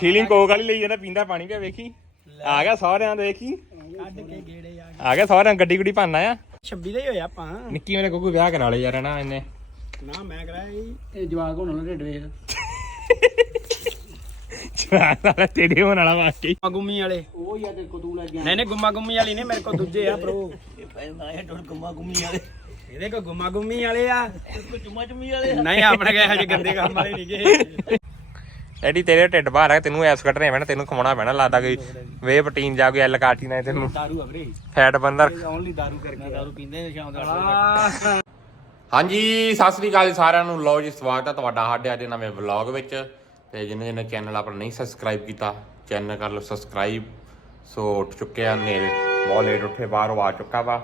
Feeling Coke ਵਾਲੀ ਲਈ ਜਾਂਦਾ ਪੀਂਦਾ ਪਾਣੀ ਪਿਆ ਵੇਖੀ। ਆ ਗਿਆ ਸਹੁਰਿਆਂ ਦੇ ਵੇਖੀ। ਕੱਢ ਕੇ ਗੇੜੇ ਆ ਆ ਗਿਆ ਸਹੁਰਿਆਂ ਗੱਡੀ ਗੁੱਡੀ ਪਾਣਾ ਆ 26 ਦਾ ਹੀ ਹੋਇਆ ਆਪਾਂ। ਨਿੱਕੀ ਮੇਰੇ ਕੋਲ ਵਿਆਹ ਕਰਾ ਲਿਆ ਯਾਰ ਨਾ ਇਹਨੇ। ਨਾ ਮੈਂ ਕਰਾਇਆ ਇਹ ਜਵਾਕ ਹੋਣ ਵਾਲਾ ਢਿੱਡ ਵੇਖ। ਜਵਾਨ ਵਾਲਾ ਤੇੜੇ ਹੋਣ ਵਾਲਾ ਵਾਕਈ। ਗੁੰਮਾ ਗੁੰਮੀ ਵਾਲੇ। ਉਹ ਯਾ ਤੇ ਕੋ ਤੂੰ ਲੱਗ ਗਿਆ ਨਹੀਂ ਨਹੀਂ ਗੁੰਮਾ ਗੁੰਮੀ ਵਾਲੀ ਨਹੀਂ ਮੇਰੇ ਕੋਲ ਦੂਜੇ ਆ ਬ్రో ਇਹਦੇ ਕੋ ਗੁੰਮਾ ਗੁੰਮੀ ਵਾਲੇ। ਆ। ਚੁੰਮਾ ਚੁੰਮੀ ਵਾਲੇ ਨਹੀਂ ਆਪਣੇ ਕਹੇ ਹਜੇ ਗੰਦੇ ਕੰਮ ਵਾਲੇ ਨਹੀਂ ਗਏ ਐਡੀ ਤੇਰੇ ਢਿੱਡ ਬਾਹਰ ਆ ਤੈਨੂੰ ਐਸ ਕੱਢਣੇ ਪੈਣਾ ਤੈਨੂੰ ਖਵਾਉਣਾ ਪੈਣਾ ਲੱਗਦਾ ਕੋਈ ਵੇ ਪ੍ਰੋਟੀਨ ਜਾ ਕੋਈ ਐਲ ਕਾਟੀ ਨਾ ਤੈਨੂੰ। ਦਾਰੂ ਆ ਵੀਰੇ। ਫੈਟ ਬੰਦਰ ਓਨਲੀ ਦਾਰੂ ਕਰਕੇ ਦਾਰੂ ਪੀਂਦੇ ਸ਼ਾਮ ਦਾ। ਹਾਂਜੀ ਸਤਿ ਸ੍ਰੀ ਅਕਾਲ ਜੀ ਸਾਰਿਆਂ ਨੂੰ। ਲਓ ਜੀ ਸਵਾਗਤ ਹੈ ਤੁਹਾਡਾ ਸਾਡੇ ਅੱਜ ਦੇ ਨਵੇਂ ਵਲੌਗ ਵਿੱਚ। ਤੇ ਜਿਹਨੇ ਜਿਹਨੇ ਚੈਨਲ ਆਪਣਾ ਨਹੀਂ ਸਬਸਕ੍ਰਾਈਬ ਕੀਤਾ ਚੈਨਲ ਕਰ ਲਓ ਸਬਸਕ੍ਰਾਈਬ ਸੋ ਉੱਠ ਚੁੱਕੇ ਆ ਨੇਰੇ ਬਹੁਤ ਲੇਟ ਉੱਠੇ ਬਾਹਰੋਂ ਆ ਚੁੱਕਾ ਵਾ।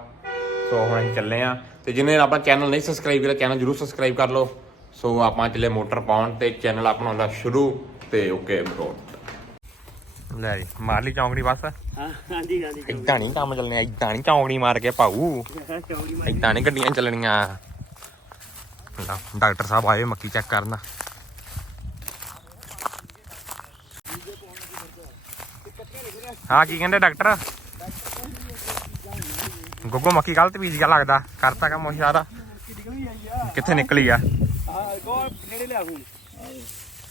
ਸੋ ਹੁਣ ਅਸੀਂ ਚੱਲੇ ਆ। ਤੇ ਜਿਹਨੇ ਆਪਣਾ ਚੈਨਲ ਨਹੀਂ ਸਬਸਕ੍ਰਾਈਬ ਕੀਤਾ ਚੈਨਲ ਜਰੂਰ ਸਬਸਕ੍ਰਾਈਬ ਕਰ ਲਓ। ਸੋ ਆਪਾਂ ਚੱਲੇ ਮੋਟਰ ਪਾਉਣ ਤੇ ਚੈਨਲ ਆਪਣਾ ਹੁੰਦਾ ਸ਼ੁਰੂ। ਤੇ ਓਕੇ ਬ్రో ਲੈ ਜੀ ਮਾਰ ਲਈ ਚੌਂਕੜੀ ਬਸ। ਹਾਂ ਹਾਂਜੀ ਹਾਂਜੀ ਇਦਾਂ ਨਹੀਂ ਕੰਮ ਚੱਲਣੇ ਇਦਾਂ ਨਹੀਂ ਚੌਂਕੜੀ ਮਾਰ ਕੇ ਪਾਉ ਚੌੜੀ ਇਦਾਂ ਨਹੀਂ ਗੱਡੀਆਂ ਚੱਲਣੀਆਂ। ਡਾਕਟਰ ਸਾਹਿਬ ਆਏ ਮੱਕੀ ਚੈੱਕ ਕਰਨ। ਹਾਂ ਕੀ ਕਹਿੰਦੇ ਡਾਕਟਰ? ਗੁੱਗੋ ਮੱਕੀ ਗਲਤ ਬੀਜ ਗਿਆ ਲੱਗਦਾ। ਕਰਤਾ ਕੰਮ ਆ ਕਿੱਥੇ ਨਿਕਲੀ ਆ? ਆ ਕੋ ਨੇੜੇ ਲਿਆ ਹੁਣ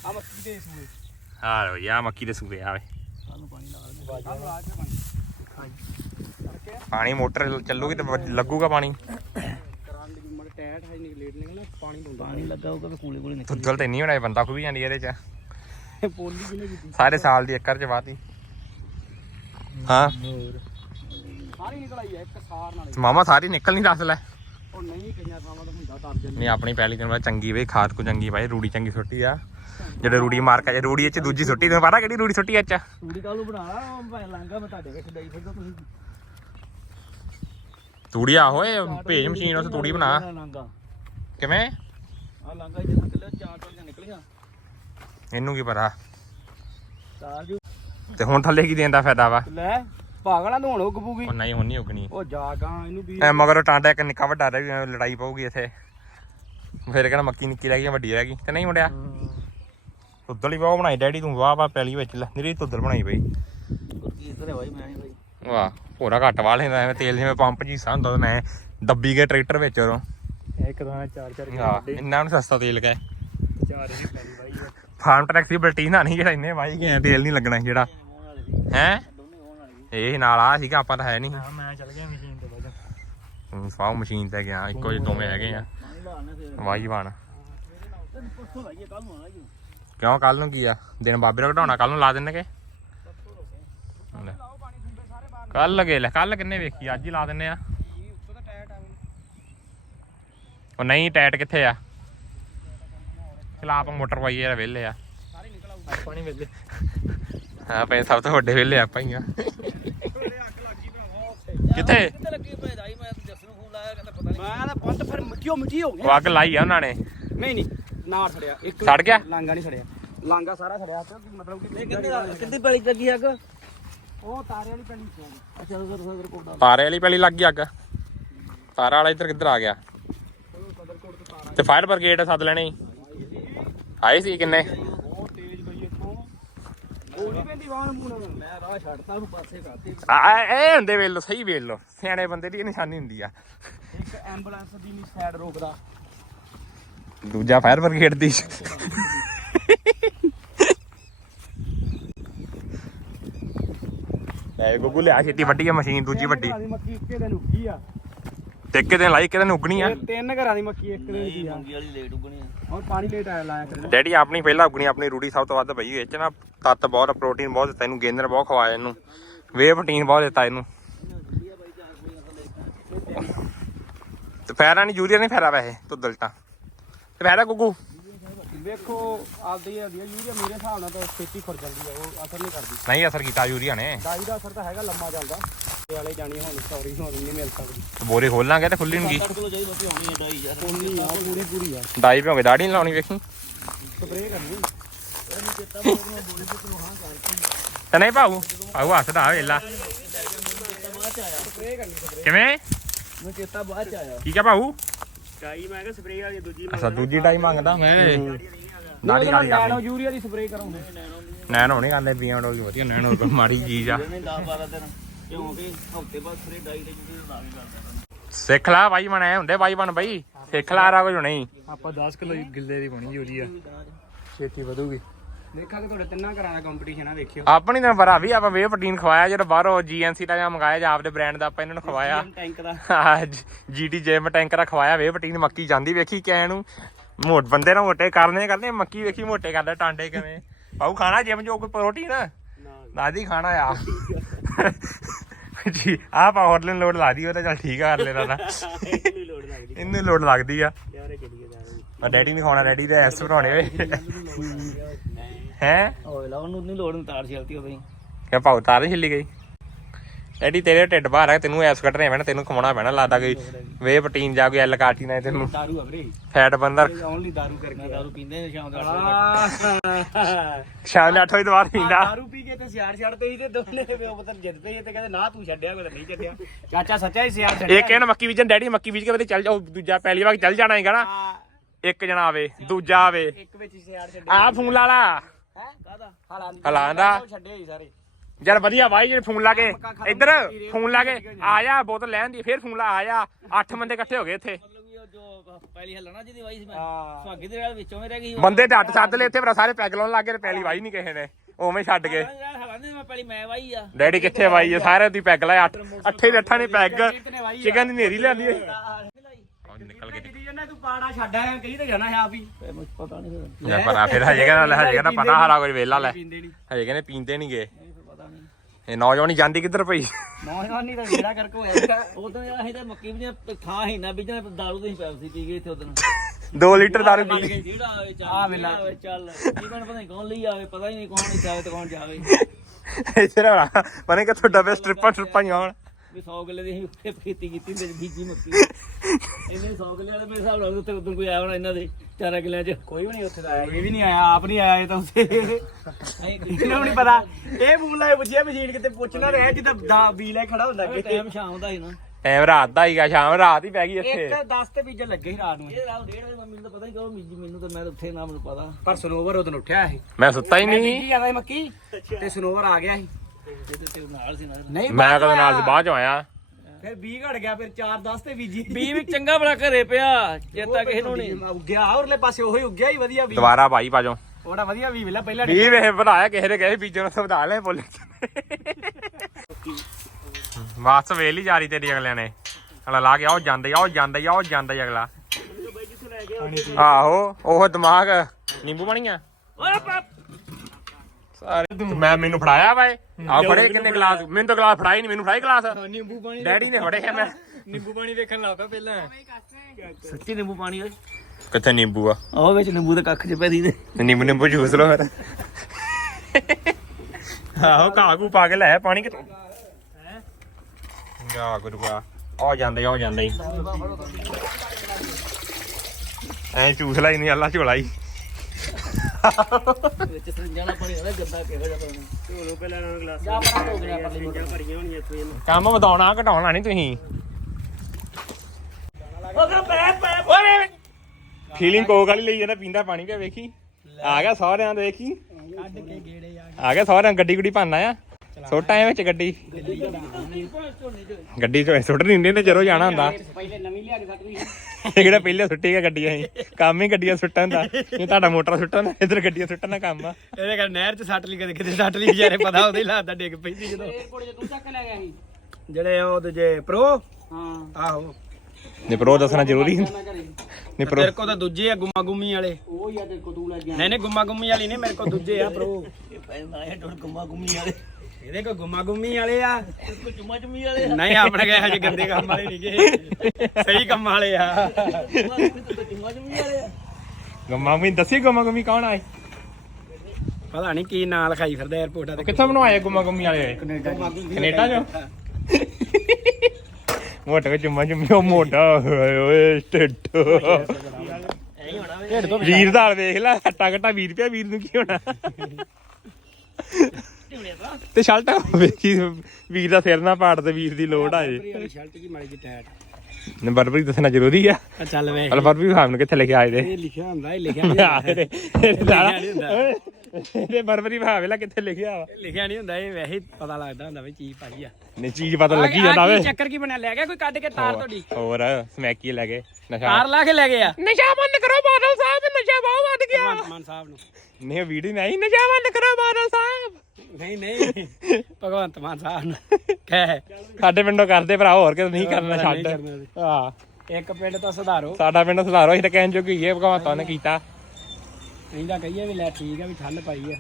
ਆ ਮੱਕੀ ਦੇ ਸੂਏ। ਆ ਲੋ ਯਾ ਮੱਕੀ ਦੇ ਸੂਏ ਆਵੇ ਪਾਣੀ ਮੋਟਰ ਚੱਲੂਗੀ ਤੇ ਵ- ਲੱਗੂਗਾ ਪਾਣੀ? ਹੈ ਪਾਣੀ ਲੱਗਾ ਹੋਊਗਾ ਤੇ ਕੂਲੇ ਕੂਲੇ ਦੁੱਧਲ ਤੇ ਨਹੀਂ ਹੋਣਾ ਇਹ ਬੰਦਾ ਖੁੱਬ ਜਾਂਦੀ ਇਹਦੇ ਚ। ਨਿਕਲ ਪੋਲੀ ਵੀ ਨਹੀਂ ਕੀਤੀ? ਸਾਰੇ ਸਾਲ ਦੀ ਏਕੜ ਚ ਵਾਤੀ। ਹਾਂ। ਸਾਰੀ ਨਿਕਲ ਆਈ ਆ ਇੱਕ ਸਾਰ ਨਾਲ। ਹੀ। ਮਾਮਾ ਸਾਰੀ ਨਿਕਲ ਨਹੀਂ ਦੱਸ ਲੈ। ਉਹ ਨਹੀਂ ਕਈਆਂ ਥਾਵਾਂ ਤਾਂ ਹੁੰਦਾ ਦੱਬ ਜਾਂਦੇ। ਨਹੀਂ ਆਪਣੀ ਪਹਿਲੀ ਦਿਨ ਬਾਅਦ ਚੰਗੀ ਵੇ ਖਾਦ ਕੋ ਚੰਗੀ ਬਾਈ ਰੂੜੀ ਚੰਗੀ ਸੁੱਟੀ ਆ। ਜਿਹੜੇ ਰੂੜੀ ਮਾਰ ਕੇ ਰੂੜੀ ਚ ਦੂਜੀ ਸੁੱਟੀ ਤੈਨੂੰ ਪਤਾ ਕਿਹੜੀ ਰੂੜੀ ਸੁੱਟੀ ਅੱਜ? ਤੂੜੀ ਕਾਲੂ ਬਣਾਣਾ ਉਹ ਭਾਵੇਂ ਲਾਂਗਾ ਮੈਂ ਤੁਹਾਡੇ ਵਿੱਚ ਡਾਈ ਫਿਰਦਾ ਤੁਸੀਂ। ਤੂੜੀ ਆ ਹੋਏ ਭੇਜ ਮਸ਼ੀਨ ਉਸ ਤੂੜੀ ਬਣਾ। ਕਿਵੇਂ? ਆ ਲਾਂਗਾ ਜਿੱਦਾਂ ਕਿਲੋ ਚਾਰ ਟੋਲੀਆਂ ਨਿਕਲੀਆਂ ਇਹਨੂੰ ਕੀ ਪਤਾ? ਤੇ ਹੁਣ ਥੱਲੇ ਕੀ ਦੇਣ ਦਾ ਫਾਇਦਾ ਵਾ? ਲੈ ਪਾਗਲਾਂ ਨੂੰ ਹੁਣ ਉਗਪੂਗੀ ਉਹ ਨਹੀਂ ਹੁਣ ਨਹੀਂ ਉਗਣੀ। ਉਹ ਜਾ ਗਾ ਇਹਨੂੰ ਵੀ ਐ ਮਗਰ ਟਾਂਡਾ ਇੱਕ ਨਿੱਕਾ ਵੱਡਾ ਰਹਿ ਲੜਾਈ ਪਊਗੀ ਇੱਥੇ। ਫਿਰ ਕਹਿੰਦਾ ਮੱਕੀ ਨਿੱਕੀ ਰਹਿ ਗਈ ਵੱਡੀ ਰਹਿ ਗਈ। ਤੇ ਨਹੀਂ ਮੁੰਡਿਆ? ਤੁੱਦਲ ਹੀ ਵਾਹ ਬਣਾਈ ਡੈਡੀ ਤੂੰ ਵਾਹ ਵਾਹ ਪੈਲੀ ਵਿੱਚ ਲੈ ਨਿਰੀ ਤੁੱਦਲ ਬਣਾਈ ਬਈ। ਕੀ ਵਾਹ ਪੂਰਾ ਘੱਟ ਵਾਹ ਲੈਂਦਾ ਐਵੇਂ ਤੇਲ ਜਿਵੇਂ ਪੰਪ ਜੀ ਹੁੰਦਾ ਮੈਂ ਦੱਬੀ ਗਏ ਟਰੈਕਟਰ ਵਿੱਚ ਉਰੋਂ। ਇੱਕ ਤਾਂ ਚਾਰ ਚਾਰ ਹਾਂ ਇੰਨਾ ਨੂੰ ਸਸਤਾ ਤੇਲ ਕਹੇ। ਚਾਰ ਹੀ ਪੈਲੀ ਭਾਈ ਫਾਰਮ ਟਰੈਕ ਸੀ ਬਲਟੀਨਾ ਨਹੀਂ ਜਿਹੜਾ ਇੰਨੇ ਵਾਹੀ ਗਏ ਤੇਲ ਨਹੀਂ ਲੱਗਣਾ ਜਿਹੜਾ। ਹੈ? ਇਹ ਨਾਲ ਆ ਸੀਗਾ ਆਪਾਂ ਤਾਂ ਹੈ ਨਹੀਂ। ਮੈਂ ਚੱਲ ਗਿਆ ਮਸ਼ੀਨ ਤੇ ਵਜਾ ਫਾਉ ਮਸ਼ੀਨ ਤੇ ਗਿਆ ਇੱਕੋ ਜਿਹੇ ਦੋਵੇਂ ਹੈਗੇ ਆ। ਵਾਹੀ ਬਾਣ ਕਿਉਂ? ਕੱਲ ਨੂੰ ਕੀ ਆ? ਦਿਨ ਬਾਬੇ ਨੂੰ ਘਟਾਉਣਾ ਕੱਲ ਨੂੰ ਲਾ ਦਿੰਨੇ ਕਿ? ਕੱਲ ਲਗੇ ਲੈ ਕੱਲ ਕਿੰਨੇ ਵੇਖੀ? ਅੱਜ ਹੀ ਲਾ ਦਿੰਨੇ ਆ। ਉਹ ਨਹੀਂ ਟਾਇਟ ਕਿੱਥੇ ਆ? ਚਲਾ ਆਪਾਂ ਮੋਟਰ ਪਾਈਏ ਯਾਰ ਵਿਹਲੇ ਆ। ਸਾਰੇ ਨਿਕਲ ਹਾਂ ਸਭ ਤੋਂ ਵੱਡੇ ਵਿਹਲੇ ਆਪਾਂ ਹੀ ਆ। ਕਿੱਥੇ? ਮੈਂ ਜੱਸ ਨੂੰ ਫੋਨ ਲਾਇਆ ਕਹਿੰਦਾ ਪਤਾ ਨਹੀਂ। ਮੈਂ ਤਾਂ ਪੰਤ ਫਿਰ ਮਿੱਟੀਓ ਮਿੱਟੀ ਹੋ ਉਹ ਅੱਗ ਲਾਈ ਆ ਉਹਨਾਂ ਨੇ। ਨਹੀਂ ਨਹੀਂ। ਨਾੜ ਸੜਿਆ ਇੱਕ ਸੜ ਗਿਆ? ਲਾਂਗਾ ਨਹੀਂ ਸੜਿਆ। ਲਾਂਗਾ ਸਾਰਾ ਸੜਿਆ ਤੇ ਮਤਲਬ ਕਿ ਕਿੰਨੇ ਕਿੰਨੇ ਪੈਲੀ ਲੱਗੀ ਅੱਗ? ਉਹ ਤਾਰੇ ਵਾਲੀ ਪੈਲੀ ਸੀ ਅੱਛਾ ਸਰ ਸਦਰ ਕੋਟ ਤਾਰੇ ਵਾਲੀ ਪਹਿਲੀ ਲੱਗ ਗਈ ਅੱਗ। ਤਾਰਾ ਵਾਲਾ ਇੱਧਰ ਕਿੱਧਰ ਆ ਗਿਆ? ਸਦਰ ਤੋਂ ਫਾਇਰ ਬ੍ਰਿਗੇਡ ਸੱਦ ਲੈਣੀ ਆਏ ਸੀ ਕਿੰਨੇ? ਬਹੁਤ ਤੇਜ਼ ਗਈ ਇੱਥੋਂ ਗੋਲੀ ਪੈਂਦੀ ਵਾਹਨ ਮੂਨ ਮੈਂ ਰਾਹ ਛੱਡਤਾ ਉਹਨੂੰ ਪਾਸੇ ਕਰਤੀ। ਆ ਆ- ਇਹ ਹੁੰਦੇ ਵੇਖ ਲੋ ਸਹੀ ਵੇਖ ਲੋ ਸਿਆਣੇ ਬੰਦੇ ਦੀ ਇਹ ਨਿਸ਼ਾਨੀ ਹੁੰਦੀ ਆ। ਇੱਕ ਐਂਬੂਲੈਂਸ ਦੀ ਨਹੀਂ ਸਾਈਡ ਰੋਕਦਾ। ਦੂਜਾ ਫਾਇਰ ਬ੍ਰਿਗੇਡ ਦੀ। ਐ ਗੁੱਗੂ ਲਿਆ ਛੇਤੀ ਵੱਡੀ ਆ ਮਸ਼ੀਨ ਦੂਜੀ ਵੱਡੀ। ਦੀ ਮੱਕੀ ਇੱਕੇ ਦਿਨ ਉੱਗੀ ਆ। ਤੇ ਇੱਕ ਦਿਨ ਲਾਈ ਕਿਤੇ ਉਗਣੀ ਆ। ਇਹ ਤਿੰਨ ਘਰਾਂ ਦੀ ਮੱਕੀ ਇੱਕ ਦਿਨ ਦੀ ਆ। ਮੰਗੀ ਵਾਲੀ ਲੇਟ ਉੱਗਣੀ ਆ। ਹੁਣ ਪਾਣੀ ਲੇਟ ਆਇਆ ਲਾਇਆ ਕਰ ਡੈਡੀ ਆਪਣੀ ਪਹਿਲਾਂ ਉਗਣੀ ਆਪਣੀ ਰੂੜੀ ਸਭ ਤੋਂ ਵੱਧ ਪਈ ਵਿੱਚ ਨਾ ਤੱਤ ਬਹੁਤ ਪ੍ਰੋਟੀਨ ਬਹੁਤ ਦਿੱਤਾ ਇਹਨੂੰ ਗੇਂਦਰ ਬਹੁਤ ਖਵਾਇਆ ਇਹਨੂੰ। ਵੇ ਪ੍ਰੋਟੀਨ ਬਹੁਤ ਦਿੱਤਾ ਇਹਨੂੰ। ਤੇ ਫੈਰਾ ਨਹੀਂ ਯੂਰੀਆ ਨਹੀਂ ਫੈਰਾ ਵੈਸੇ ਤੂੰ। ਦਲਟਾ ਤੇ ਫੈਰਾ ਗੁੱਗੂ? ਵੇਖੋ ਆਪਦੀ ਆਦੀ ਯੂਰੀਆ ਮੇਰੇ ਹਿਸਾਬ ਨਾਲ ਤਾਂ ਛੇਤੀ ਖੁਰ ਜਾਂਦੀ ਆ ਉਹ ਅਸਰ ਨਹੀਂ ਕਰਦੀ। ਨਹੀਂ ਅਸਰ ਕੀਤਾ ਯੂਰੀਆ ਨੇ। ਡਾਈ ਦਾ ਅਸਰ ਤਾਂ ਹੈਗਾ ਲੰਮਾ ਚੱਲਦਾ। ਤੇ ਵਾਲੇ ਜਾਣੀ ਹੁਣ ਸੌਰੀ ਹੁਣ ਨਹੀਂ ਮਿਲ ਸਕਦੀ। ਤੇ ਬੋਰੇ ਖੋਲ ਲਾਂਗੇ ਤੇ ਖੁੱਲੀ ਨਗੀ 8 ਕਿਲੋ ਚਾਹੀਦਾ ਤੇ ਹੋਣੀ ਹੈ ਡਾਈ ਯਾਰ। ਹੋਣੀ ਆ ਪੂਰੀ ਪੂਰੀ ਆ। ਡਾਈ ਭਿਉਂਗੇ ਦਾੜੀ ਨਹੀਂ ਲਾਉਣੀ ਵੇਖੀ। ਸਪਰੇਅ ਕਰਨੀ। ਇਹਨੂੰ ਚੇਤਾ ਤੇ ਤੈਨੂੰ ਹਾਂ ਕਰ ਤੇ ਨਹੀਂ ਭਾਊ ਹੱਸਦਾ ਵੇਲਾ ਕਿਵੇਂ? ਮੈਂ ਚੇਤਾ ਬਾਅਦ ਚ ਆਇਆ। ਕੀ ਕਹ ਭਾਊ? ਡਾਈ ਮੈਂ ਕਿਹਾ ਸਪਰੇਅ ਵਾਲੀ ਦੂਜੀ ਅੱਛਾ ਦੂਜੀ ਡਾਈ ਮੰਗਦਾ? ਮੈਂ ਦਾੜੀ ਕਾਲੀ ਨੈਣੋ ਯੂਰੀਆ ਦੀ ਸਪਰੇਅ ਕਰਾਉਂਦੇ। ਨੈਣ ਹੋਣੀ ਕਹਿੰਦੇ BMW ਵਧੀਆ ਨੈਣ ਕੋਈ ਮਾੜੀ ਚੀਜ਼ ਆ। 10 12 ਦਿਨ ਕਿਉਂਕਿ ਹਫ਼ਤੇ ਬਾਅਦ ਸਪਰੇਅ ਡਾਈ ਤੇ ਯੂਰੀਆ ਦਾ ਵੀ ਕਰਦੇ ਸਿੱਖ ਲੈ ਬਾਈ ਬਣ ਹੁੰਦੇ ਬਾਈ ਬਣ ਬਈ। ਸਿੱਖ ਲੈ ਰਾ ਕੁਝ ਨਹੀਂ ਆਪਾਂ 10 ਕਿਲੋ ਗਿੱਲੇ ਦੀ ਬਣੀ ਯੂਰੀਆ। ਛੇਤੀ ਵਧੂਗੀ। ਦੇਖਾਂਗੇ ਤੁਹਾਡੇ ਤਿੰਨਾਂ ਘਰਾਂ ਦਾ ਕੰਪੀਟੀਸ਼ਨ ਆ ਵੇਖਿਓ। ਆਪਣੀ ਤਾਂ ਬਰਾ ਵੀ ਆਪਾਂ ਵੇ ਪ੍ਰੋਟੀਨ ਖਵਾਇਆ ਜਿਹੜਾ ਬਾਹਰੋਂ ਜੀਐਨਸੀ ਦਾ ਜਾਂ ਮੰਗਾਇਆ ਜਾਂ ਆਪਦੇ ਬ੍ਰਾਂਡ ਦਾ ਆਪਾਂ ਇਹਨਾਂ ਨੂੰ ਖਵਾਇਆ। ਟੈਂਕ ਦਾ। ਜੀਟੀ ਜੇਮ ਦਾ ਖਵਾਇਆ ਵੇ ਪ੍ਰੋਟੀਨ ਮੱਕੀ ਜਾਂਦੀ ਵੇਖੀ ਕੈ ਨੂੰ ਮੋਟ ਬੰਦੇ ਨਾਲ ਮੋਟੇ ਕਰਨੇ ਕਰਨੇ ਮੱਕੀ ਵੇਖੀ ਮੋਟੇ ਕਰਦਾ ਟਾਂਡੇ ਕਿਵੇਂ। ਪਾਉ ਖਾਣਾ ਜਿਮ ਜੋ ਕੋਈ ਪ੍ਰੋਟੀਨ ਦਾਦੀ ਖਾਣਾ ਆ। ਜੀ ਆਪ ਹੋਰਲਨ ਲੋਡ ਲਾ ਦੀ ਉਹ ਤਾਂ ਚੱਲ ਠੀਕ ਆ ਕਰ ਲੈਣਾ ਨਾ ਇਹਨੂੰ ਲੋੜ ਲੱਗਦੀ। ਇਹਨੂੰ ਲੋਡ ਲੱਗਦੀ ਆ। ਯਾਰੇ ਕਿਹੜੀ ਹੈ ਆ ਡੈਡੀ ਨੇ ਖਾਣਾ ਡੈਡੀ ਦੇ ਐਸ ਬਣਾਉਣੇ ਵੇ। ਹੈ? ਓਏ ਲਾ ਉਹਨੂੰ ਨਹੀਂ ਲੋੜ ਨੂੰ ਤਾਰ ਛਲਤੀ ਹੋ ਗਈ ਕਿ ਪਾਉ ਤਾਰ ਗਈ? ਢਿੱਡ ਬਾਹਰ ਆ ਤੈਨੂੰ ਐਸ ਕੱਢਣੇ ਪੈਣਾ ਤੈਨੂੰ ਖਵਾਉਣਾ ਪੈਣਾ ਲੱਗਦਾ ਕੋਈ ਵੇ ਪ੍ਰੋਟੀਨ ਜਾ ਕੋਈ ਐਲ ਕਾਟੀ ਨਾ ਤੈਨੂੰ। ਦਾਰੂ ਆ ਵੀਰੇ। ਫੈਟ ਬੰਦਰ ਓਨਲੀ ਦਾਰੂ ਕਰਕੇ ਦਾਰੂ ਪੀਂਦੇ ਨੇ ਸ਼ਾਮ ਦਾ। 8 ਸ਼ਾਮ ਨੂੰ 8 ਵਜੇ ਤੋਂ ਬਾਅਦ ਪੀਂਦਾ ਦਾਰੂ ਪੀ ਕੇ ਤੇ ਸਿਆਰ ਛੱਡਦੇ ਸੀ ਤੇ ਦੋਨੇ ਪਿਓ ਪੁੱਤਰ ਜਿੱਦ ਪਏ ਤੇ ਕਹਿੰਦੇ ਨਾ ਤੂੰ ਛੱਡਿਆ ਕੋਈ ਨਹੀਂ ਛੱਡਿਆ। ਚਾਚਾ ਸੱਚਾ ਹੀ ਸਿਆਰ ਛੱਡਿਆ। ਇੱਕ ਇਹਨਾਂ ਮੱਕੀ ਬੀਜਣ ਡੈਡੀ ਮੱਕੀ ਬੀਜ ਕੇ ਬਤੇ ਚੱਲ ਜਾਓ ਦੂਜਾ ਪਹਿਲੀ ਵਾਰ ਚੱਲ ਜਾਣਾ ਹੈਗਾ ਨਾ। ਇੱਕ ਜਣਾ ਆਵੇ ਦੂਜਾ ਆਵੇ। ਇੱਕ ਵਿੱਚ ਹੀ ਸਿਆਰ ਛੱਡਿਆ। ਆ ਫੋਨ ਲਾ ਲਾ। ਹੈ? ਕਾਦਾ ਦਾ? ਛੱਡੇ ਹੀ ਸਾਰੇ। ਯਾਰ ਵਧੀਆ ਬਾਈ ਜੇ ਫੋਨ ਲਾ ਕੇ। ਇੱਧਰ ਫੋਨ ਲਾ ਕੇ ਆ ਜਾ ਬੋਤਲ ਲੈਣ ਦੀ ਫੇਰ ਫੋਨ ਲਾ ਆ ਜਾ। ਅੱਠ ਬੰਦੇ ਇਕੱਠੇ ਹੋ ਗਏ ਇੱਥੇ। ਮਤਲਬ ਕਿ ਉਹ ਜੋ ਪਹਿਲੀ ਹੱਲਣਾ ਜਿਹਦੀ ਵਾਈ ਸੀ ਮੈਂ। ਸੁਹਾਗੀ ਦੇ ਨਾਲ ਵਿੱਚੋਂ ਹੀ ਰਹਿ ਗਈ। ਬੰਦੇ ਤੇ ਅੱਠ ਸੱਦ ਲਏ ਇੱਥੇ ਪਰ ਸਾਰੇ ਪੈਗ ਲਾਉਣ ਲੱਗ ਗਏ ਤੇ ਪਹਿਲੀ ਵਾਈ ਨਹੀਂ ਕਿਸੇ ਨੇ। ਉਵੇਂ ਛੱਡ ਗਏ ਹਲਾਂਦੇ ਮੈਂ ਪਹਿਲੀ ਮੈਂ ਵਾਈ ਆ। ਡੈਡੀ ਕਿੱਥੇ ਵਾਈ ਆ? ਸਾਰੇ ਦੀ ਪੈਗ ਲਾਏ ਅੱਠ ਅੱਠੇ ਦੇ ਅੱਠਾਂ ਨੇ ਪੈਗ। ਚਿਕਨ ਦੀ ਨੇਰੀ ਲਿਆਂਦੀ ਏ ਨਿਕਲ ਗਏ ਦੀਦੀ ਜਨਾ ਤੂੰ ਪਾੜਾ ਛੱਡ ਆਇਆ ਕਹੀ ਤੇ ਜਾਣਾ ਆਪ ਹੀ। ਮੈਨੂੰ ਪਤਾ ਨਹੀਂ ਫਿਰ। ਪਤਾ ਫਿਰ ਹਜੇ ਕਹਿੰਦਾ ਹਜੇ ਕਹਿੰਦਾ ਪਤਾ ਹਾਰਾ ਕੁਝ ਵੇਲਾ ਲੈ। ਪੀਂਦੇ ਨਹੀਂ। ਹਜੇ ਕਹਿੰਦੇ ਪੀਂਦੇ ਨਹੀਂ ਗਏ ਪਤਾ ਨਹੀਂ। ਇਹ ਨੌਜਵਾਨ ਜਾਂਦੀ ਕਿੱਧਰ ਪਈ? ਨੌਜਵਾਨੀ ਤਾਂ ਜਿਹੜਾ ਕਰਕੇ ਹੋਇਆ ਉਦੋਂ ਯਾਰ ਅਸੀਂ ਤਾਂ ਮੱਕੀ ਵੀ ਥਾਂ ਹੀ ਨਾ ਬੀਜਣਾ ਦਾਰੂ ਦੇ ਪੈਪ ਸੀ ਪੀ ਗਏ ਇੱਥੇ ਉਦੋਂ। 2 ਲੀਟਰ ਦਾਰੂ ਪੀ ਗਈ ਜਿਹੜਾ ਆਵੇ ਚੱਲ ਆ ਵੇਲਾ। ਚੱਲ। ਜੀਵਨ ਪਤਾ ਨਹੀਂ ਕੌਣ ਲਈ ਆਵੇ ਪਤਾ ਹੀ ਨਹੀਂ ਕੌਣ ਇੱਥੇ ਆਵੇ ਤੇ ਕੌਣ ਜਾਵੇ। ਇੱਥੇ ਰਹਾ ਪਨੇ ਕਿ ਤੁਹਾਡਾ ਬੇ ਸਟ੍ਰਿਪਾਂ ਸਟ੍ਰਿਪਾਂ ਹੀ ਆਉਣ। ਵੀ 100 ਕਿੱਲੇ ਦੀ ਅਸੀਂ ਉੱਥੇ ਖੇਤੀ ਕੀਤੀ ਤੇ ਬੀਜੀ ਮੱਕੀ। ਇਹਨੇ 100 ਕਿੱਲੇ ਵਾਲੇ ਮੇਰੇ ਹਿਸਾਬ ਨਾਲ ਉੱਥੇ ਉਦੋਂ ਕੋਈ ਆਇਆ ਹੋਣਾ ਇਹਨਾਂ ਦੇ ਚਾਰਾਂ ਕਿੱਲਿਆਂ 'ਚ। ਕੋਈ ਵੀ ਨਹੀਂ ਉੱਥੇ ਦਾ ਆਇਆ। ਇਹ ਵੀ ਨਹੀਂ ਆਇਆ ਆਪ ਨਹੀਂ ਆਇਆ ਇਹ ਤਾਂ ਉੱਥੇ। ਇਹਨੂੰ ਨਹੀਂ ਪਤਾ? ਇਹ ਫੋਨ ਲਾਏ ਪੁੱਛਿਆ ਮਸ਼ੀਨ ਕਿਤੇ ਪੁੱਛਣਾ ਰਿਹਾ ਜਿੱਦਾਂ ਦਾ ਬੀ ਲੈ ਖੜਾ ਹੁੰਦਾ ਅੱਗੇ ਟਾਈਮ ਸ਼ਾਮ ਦਾ ਹੀ ਨਾ। ਐ ਰਾਤ ਦਾ ਹੀਗਾ ਸ਼ਾਮ ਰਾਤ ਹੀ ਪੈ ਗਈ ਇੱਥੇ ਇੱਕ 10 ਤੇ ਬੀਜਣ ਲੱਗੇ ਸੀ ਰਾਤ ਨੂੰ। ਇਹ ਰਾਤ ਡੇਢ ਵਜੇ ਮੰਮੀ ਨੂੰ ਤਾਂ ਪਤਾ ਹੀ ਕਿਉਂ ਬੀਜੀ ਮੈਨੂੰ ਤਾਂ ਮੈਂ ਤਾਂ ਉੱਥੇ ਨਾ ਮੈਨੂੰ ਪਤਾ। ਪਰ ਸਨੋਵਰ ਉਦੋਂ ਉੱਠਿਆ ਸੀ। ਮੈਂ ਸੁੱਤਾ ਹੀ ਨਹੀਂ। ਬੀਜੀ ਜਾਂਦਾ ਮੱਕੀ ਤੇ ਸਨੋਵਰ ਆ ਗਿਆ ਸੀ। ਜਿਹਦੇ ਤੇ ਨਾਲ ਸੀ ਨਾਲ ਨਹੀਂ ਮੈਂ ਕਦੇ ਨਾਲ ਸੀ ਬਾਅਦ ਚ ਆਇਆ। ਫਿਰ 20 ਘੜ ਗਿਆ ਫਿਰ 4 10 ਤੇ ਬੀਜੀ ਬੀ ਵੀ ਚੰਗਾ ਬੜਾ ਘਰੇ ਪਿਆ ਚੇਤਾ ਕਿਸੇ ਨੂੰ ਨਹੀਂ। ਉੱਗਿਆ ਉਰਲੇ ਪਾਸੇ ਉਹੀ ਉੱਗਿਆ ਹੀ ਵਧੀਆ ਵੀ ਦੁਬਾਰਾ ਭਾਈ ਪਾਜੋ। ਉਹਦਾ ਵਧੀਆ ਵੀ ਵੇਲਾ ਪਹਿਲਾਂ ਵੀ ਵੇ ਵਧਾਇਆ ਕਿਸੇ ਦੇ ਕਹੇ ਬੀਜਣ ਤੋਂ ਵਧਾ ਲੈ ਬੋਲੇ। ਬਸ ਵੇਲ ਹੀ ਜਾਰੀ ਤੇਰੀ ਅਗਲਿਆਂ ਨੇ। ਹਲਾ ਲਾ ਕੇ ਆਓ ਜਾਂਦੇ ਆਓ ਜਾਂਦੇ ਆਓ ਜਾਂਦਾ ਅਗਲਾ। ਆਹੋ ਉਹ ਦਿਮਾਗ ਨਿੰਬੂ ਬਣੀਆਂ ਓਏ ਪਾਪ ਸਾਰੇ ਮੈਂ ਮੈਨੂੰ ਫੜਾਇਆ ਵਾ। ਆ ਫੜੇ ਕਿੰਨੇ ਗਲਾਸ? ਮੈਨੂੰ ਤਾਂ ਗਲਾਸ ਫੜਾਈ ਨਹੀਂ ਮੈਨੂੰ ਫੜਾਈ ਗਲਾਸ। ਨਿੰਬੂ ਪਾਣੀ ਡੈਡੀ ਨੇ ਫੜੇ ਆ ਮੈਂ। ਨਿੰਬੂ ਪਾਣੀ ਵੇਖਣ ਲੱਗਾ ਪਹਿਲਾਂ। ਸੱਚੀ ਨਿੰਬੂ ਪਾਣੀ ਓਏ ਕਿੱਥੇ ਨਿੰਬੂ ਆ? ਉਹ ਵਿੱਚ ਨਿੰਬੂ ਦੇ ਕੱਖ ਚ ਪੈ ਦੀ ਨੇ। ਨਿੰਬੂ ਨਿੰਬੂ ਜੂਸ ਲੋ ਫਿਰ। ਆਹੋ ਘੂ ਪਾ ਕੇ ਲੈ ਪਾਣੀ ਕਿੱਥੋਂ? ਗਾ ਗੁਰੂਆ ਆ ਜਾਂਦੇ ਆ ਜਾਂਦੇ। ਹੀ ਐ ਚੂਸ ਲਈ ਨਹੀਂ ਅੱਲਾ ਝੋਲਾ ਹੀ ਵਿੱਚ ਸੰਜਾਣਾ ਪਾਣੀ ਉਹਦਾ ਗੰਦਾ ਕਿਹੋ ਜਿਹਾ ਪਾਣੀ ਢੋਲੋ ਪਹਿਲਾਂ ਨਾਲ ਗਲਾਸ ਜਾ ਪਰਾਂ ਹੋ ਗਿਆ ਪਰਲੀ ਮੋਟਰ ਭਰੀਆਂ ਹੋਣੀਆਂ ਇੱਥੇ ਇਹਨੂੰ ਕੰਮ ਵਧਾਉਣਾ ਘਟਾਉਣਾ ਨਹੀਂ ਤੁਸੀਂ। ਓਏ ਫੀਲਿੰਗ ਕੋਕ ਵਾਲੀ ਲਈ ਜਾਂਦਾ ਪੀਂਦਾ ਪਾਣੀ ਪਿਆ ਵੇਖੀ। ਆ ਗਿਆ ਸਹੁਰਿਆਂ ਦੇ ਵੇਖੀ। ਕੱਢ ਕੇ ਗੇੜੇ ਆ ਆ ਗਿਆ ਸਹੁਰਿਆਂ ਗੱਡੀ ਗੁੱਡੀ ਭਾਨਾ ਆ ਸੁੱਟ ਆਏ ਵਿੱਚ ਗੱਡੀ। ਗੱਡੀ ਚੋਂ ਸੁੱਟ ਨਹੀਂ ਦਿੰਦੇ ਜਦੋਂ ਜਾਣਾ ਹੁੰਦਾ। ਪਹਿਲੇ ਨਵੀਂ ਲਿਆ ਕੇ ਸੱਟ ਲਈ ਇਹ ਕਿਹੜਾ ਪਹਿਲੇ ਸੁੱਟੀ ਗਿਆ ਗੱਡੀਆਂ ਸੀ ਕੰਮ ਹੀ ਗੱਡੀਆਂ ਸੁੱਟਣ ਦਾ। ਇਹ ਤੁਹਾਡਾ ਮੋਟਰ ਸੁੱਟਣ ਦਾ ਇਧਰ ਗੱਡੀਆਂ ਸੁੱਟਣ ਦਾ ਕੰਮ ਆ। ਇਹਦੇ ਕਰ ਨਹਿਰ 'ਚ ਸੱਟ ਲਈ ਕਦੇ ਕਿਤੇ ਸੱਟ ਲਈ ਵਿਚਾਰੇ ਪਤਾ ਉਹਦੇ ਲਾਦਾ ਡਿੱਗ ਪੈਂਦੀ ਜਦੋਂ। 에어ਪੋਰਟ ਜੇ ਤੂੰ ਚੱਕ ਲੈ ਗਿਆ ਸੀ। ਜਿਹੜੇ ਉਹ ਦੂਜੇ ਪ੍ਰੋ? ਹਾਂ। ਆਹੋ। ਨੇ ਪ੍ਰੋ ਦੱਸਣਾ ਜ਼ਰੂਰੀ ਮੈਂ ਘਰੇ। ਨੇ ਪ੍ਰੋ ਤੇਰੇ ਕੋਲ ਤਾਂ ਦੂਜੇ ਆ ਗੁੰਮਾ ਗੁੰਮੀ ਵਾਲੇ। ਉਹ ਯਾਰ ਤੇ ਕੋ ਤੂੰ ਲੈ ਗਿਆ ਨਹੀਂ ਨਹੀਂ ਗੁੰਮਾ ਗੁੰਮੀ ਵਾਲੀ ਨਹੀਂ ਮੇਰੇ ਕੋਲ ਦੂਜੇ ਆ ਪ੍ਰੋ। ਇਹ ਪੈਂਦਾ ਇਹ ਟੁੱਟ ਗੁੰਮਾ ਗੁੰਮੀ ਵਾਲੇ। ਇਹਦੇ ਕੋਲ ਗੁੰਮਾ ਗੁੰਮੀ ਵਾਲੇ ਆ। ਕੋ ਚੁੰਮਾ ਚੁੰਮੀ ਵਾਲੇ ਨਹੀਂ ਆਪਣੇ ਕਹੇ ਹਜੇ ਗੰਦੇ ਕੰਮ ਵਾਲੇ ਨਹੀਂਗੇ ਸਹੀ ਕੰਮ ਵਾਲੇ ਆ। ਚੁੰਮਾ ਚੁੰਮੀ ਵਾਲੇ ਆ ਗੰਮਾ ਦੱਸੀ ਗੰਮਾ ਗੰਮੀ ਕੌਣ ਆਏ? ਪਤਾ ਨਹੀਂ ਕੀ ਨਾਂ ਲਿਖਾਈ ਫਿਰਦਾ 에어ਪੋਰਟਾਂ ਤੇ। ਕਿੱਥੋਂ ਬਣਵਾਏ ਗੁੰਮਾ ਗੁੰਮੀ ਵਾਲੇ? ਕੈਨੇਡਾ ਚੋਂ? ਮੋਟਾ ਕੋ ਜੁੰਮੀ ਉਹ ਮੋਟਾ ਓਏ ਢਿੱਡ। ਵੀਰ ਦਾ ਵੇਖ ਲੈ ਹੱਟਾ ਘਟਾ 20 ਰੁਪਿਆ ਵੀਰ ਨੂੰ ਕੀ ਹੋਣਾ? ਤੇ। ਸ਼ਲਟ ਵੇਖੀ ਵੀਰ ਦਾ ਸਿਰ ਨਾ ਪਾੜ ਤੇ ਵੀਰ ਦੀ ਲੋੜ ਆਏ ਸ਼ਰਟ ਕੀ ਮਾੜੀ ਜੀ ਟੈਟ ਬਰਬਰੀ ਦੱਸਣਾ ਜ਼ਰੂਰੀ ਆ। ਚੱਲ ਵੇ। ਚਲ ਬਰਬਰੀ ਸਾਹਿਬ ਨੂੰ ਕਿੱਥੇ ਲਿਖਿਆ ਆਏ ਦੇ? ਇਹ ਲਿਖਿਆ ਹੁੰਦਾ ਇਹ ਲਿਖਿਆ। ਇਹਦੇ ਬਰਬਰੀ ਭਾਵੇਂ ਲਾ ਕਿੱਥੇ ਲਿਖਿਆ ਵਾ? ਲਿਖਿਆ ਨਹੀਂ ਹੁੰਦਾ ਇਹ ਵੈਸੇ ਪਤਾ ਲੱਗਦਾ ਹੁੰਦਾ ਵੀ ਚੀਜ਼ ਪਾਈ ਆ। ਨਹੀਂ ਚੀਜ਼ ਪਤਾ ਲੱਗੀ ਜਾਂਦਾ ਵੇ। ਚੱਕਰ ਕੀ ਬਣਿਆ? ਲੈ ਗਿਆ ਕੋਈ ਕੱਢ ਕੇ ਤਾਰ ਤੁਹਾਡੀ? ਹੋਰ ਸਮੈਕੀ ਲੈ ਗਏ ਨਸ਼ਾ ਤਾਰ ਲਾ ਕੇ ਲੈ ਗਿਆ ਨਸ਼ਾ ਬੰਦ ਕਰੋ ਬਾਦਲ ਸਾਹਿਬ ਨਸ਼ਾ ਬਹੁਤ ਵੱਧ ਗਿਆ। ਮਾਨ ਸਾਹਿਬ ਨੂੰ। ਨਹੀਂ ਵੀਡੀਓ ਨਹੀਂ ਨਸ਼ਾ ਬੰਦ ਕਰੋ ਬਾਦਲ ਸਾਹਿਬ। ਨਹੀਂ ਨਹੀਂ। ਭਗਵੰਤ ਮਾਨ ਸਾਹਿਬ ਨੂੰ ਕਹਿ। ਸਾਡੇ ਪਿੰਡੋਂ ਕਰਦੇ ਭਰਾ ਹੋਰ ਕਿਤੇ ਨਹੀਂ ਕਰਨਾ ਛੱਡ। ਹਾਂ। ਇੱਕ ਪਿੰਡ ਤਾਂ ਸੁਧਾਰੋ। ਸਾਡਾ ਪਿੰਡ ਸੁਧਾਰੋ ਅਸੀਂ ਤਾਂ ਕਹਿਣ ਜੋਗੀ ਇਹ ਭਗਵੰਤਾਂ ਨੇ ਕੀਤਾ। ਨਹੀਂ ਤਾਂ ਕਹੀਏ ਵੀ ਲੈ ਠੀਕ ਆ ਵੀ ਠੱਲ ਪਾਈ ਆ।